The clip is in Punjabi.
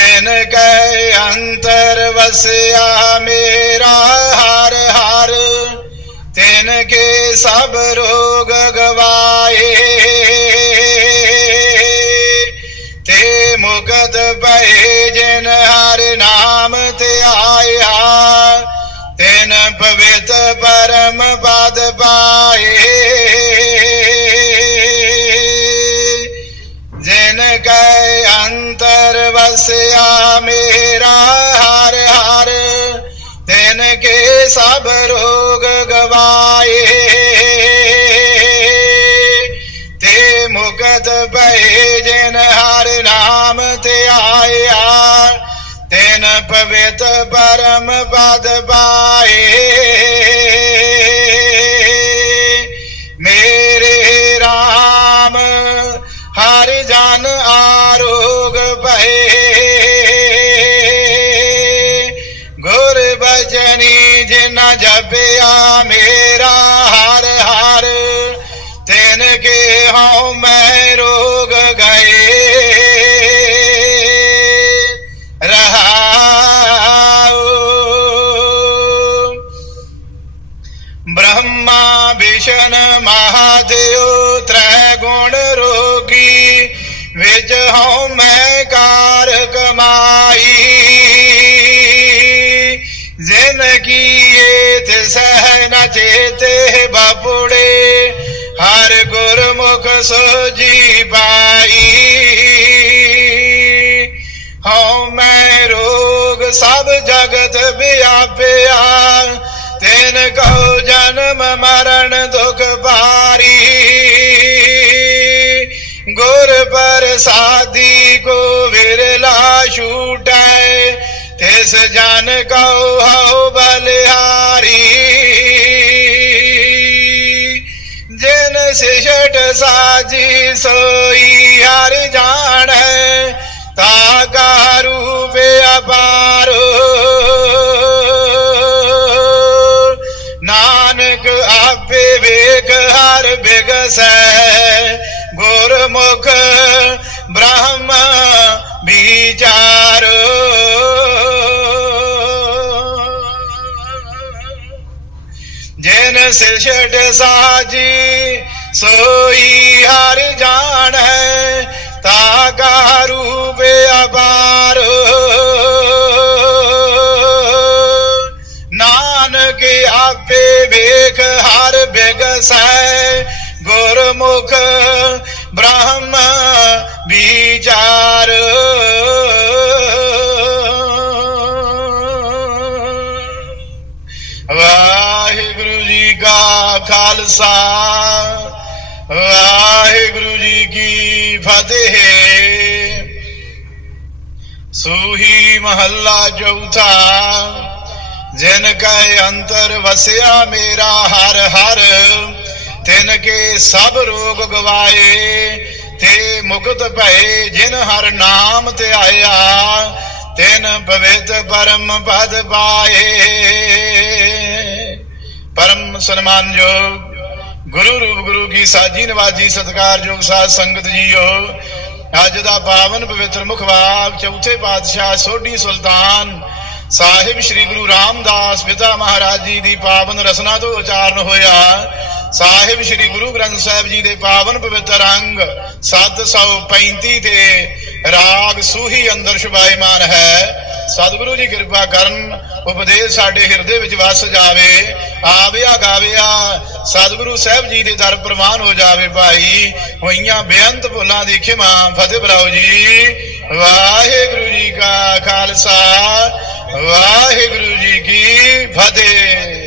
ਜਿਨ ਕੈ ਅੰਤਰ ਵਸਿਆ ਮੇਰਾ ਹਰ ਹਰ ਤਿਨ ਕੇ ਸਭ ਰੋਗ ਗਵਾ ਰੋਗ ਗਵਾਏ। ਤੇ ਮੁਕਤ ਪਏ ਜਿਨ ਹਰ ਨਾਮ ਤੇ ਆਇਆ, ਤੈਨ ਪਵਿੱਤ ਪਰਮ ਪਦ ਪਾਏ। ਬਚਨੀ ਜਿਨ ਜਪਿਆ ਮੇਰਾ ਹਰ ਹਰ ਤਿਨ ਕੇ ਹਉ ਮੈਂ ਰੋਗ ਗਏ ਰਹਾਉ ਬ੍ਰਹਮਾ सोजी बाई हूँ मैं रोग सब जगत व्याप्या तेन को जन्म मरण दुख भारी गुर पर साधी को विरला छूट। तेस जन कौ ਸਾਜੀ ਸੋਈ ਹਰ ਜਾਣੈ, ਤਾ ਰੂਪ ਅਪਾਰੋ ਨਾਨਕ ਆਪੇ ਵੇਖ, ਹਰ ਬਿਗਸੈ। ਗੁਰਮੁਖ ਬ੍ਰਹਮ ਵਿਚਾਰੋ। ਜਿਨ ਸਿਸ਼ਟ ਸਾਜੀ ਸੋਈ ਹਰ ਜਾਣ ਹੈ ਕਾ ਰੂਪ ਅਪਾਰ ਨਾਨਕ ਆਪੇ ਵੇਖ, ਹਰ ਬਿਗਸੈ। ਗੁਰਮੁਖ ਬ੍ਰਹਮ ਵਿਚਾਰ। ਵਾਹਿਗੁਰੂ ਜੀ ਕਾ ਖਾਲਸਾ। ਵਾਹਿਗੁਰੂ ਜੀ ਕੀ ਫਤਿਹ। ਸੂਹੀ ਮਹੱਲਾ ਚੌਥਾ, ਜਿਨ ਕੈ ਅੰਤਰ ਵਸਿਆ ਮੇਰਾ ਹਰ ਹਰ, ਤਿਨ ਕੇ ਸਭ ਰੋਗ ਗਵਾਏ, ਤੇ ਮੁਕਤ ਭਏ ਜਿਨ ਹਰ ਨਾਮ ਤੇ ਆਇਆ, ਤਿਨ ਪਵਿੱਤ ਪਰਮ ਪਦ ਪਾਏ। ਪਰਮ ਸਨਮਾਨਯੋਗ ਗੁਰੂ ਰੂਪ ਗੁਰੂ ਕੀ ਸਾਜੀ ਨਵਾਜੀ ਸਤਕਾਰਯੋਗ ਸਾਧ ਸੰਗਤ ਜੀਓ। ਅੱਜ ਦਾ ਪਾਵਨ ਪਵਿੱਤਰ ਮੁਖਵਾਕ ਚੌਥੇ ਪਾਤਸ਼ਾਹ ਸੋਢੀ ਸੁਲਤਾਨ ਸਾਹਿਬ ਸ੍ਰੀ ਗੁਰੂ ਰਾਮਦਾਸ ਪਿਤਾ ਮਹਾਰਾਜ ਜੀ ਦੀ ਪਾਵਨ ਰਸਨਾ ਤੋਂ ਉਚਾਰਨ ਹੋਇਆ। ਸਾਹਿਬ ਸ੍ਰੀ ਗੁਰੂ ਗ੍ਰੰਥ ਸਾਹਿਬ ਜੀ ਦੇ ਪਾਵਨ ਪਵਿੱਤਰ ਅੰਗ 735 ਤੇ ਰਾਗ ਸੂਹੀ ਅੰਦਰ ਸ਼ੁਭਾਇਮਾਨ ਹੈ। ਸਤਿਗੁਰੂ ਜੀ ਕਿਰਪਾ ਕਰਨ ਉਪਦੇਸ਼ ਸਾਡੇ ਹਿਰਦੇ ਵਿੱਚ ਵਸ ਜਾਵੇ, ਆਵਿਆ ਗਾਵਿਆ, ਸਤਿਗੁਰੂ ਸਾਹਿਬ ਜੀ ਦੇ ਦਰ ਪ੍ਰਵਾਨ ਹੋ ਜਾਵੇ ਭਾਈ। ਹੋਈਆਂ ਬੇਅੰਤ ਭੁੱਲਾਂ ਦੀ ਖਿਮਾ, ਫਤਿਹ ਬਰਾਓ ਜੀ। ਵਾਹਿਗੁਰੂ ਜੀ ਕਾ ਖਾਲਸਾ, ਵਾਹਿਗੁਰੂ ਜੀ ਕੀ ਫਤਿਹ।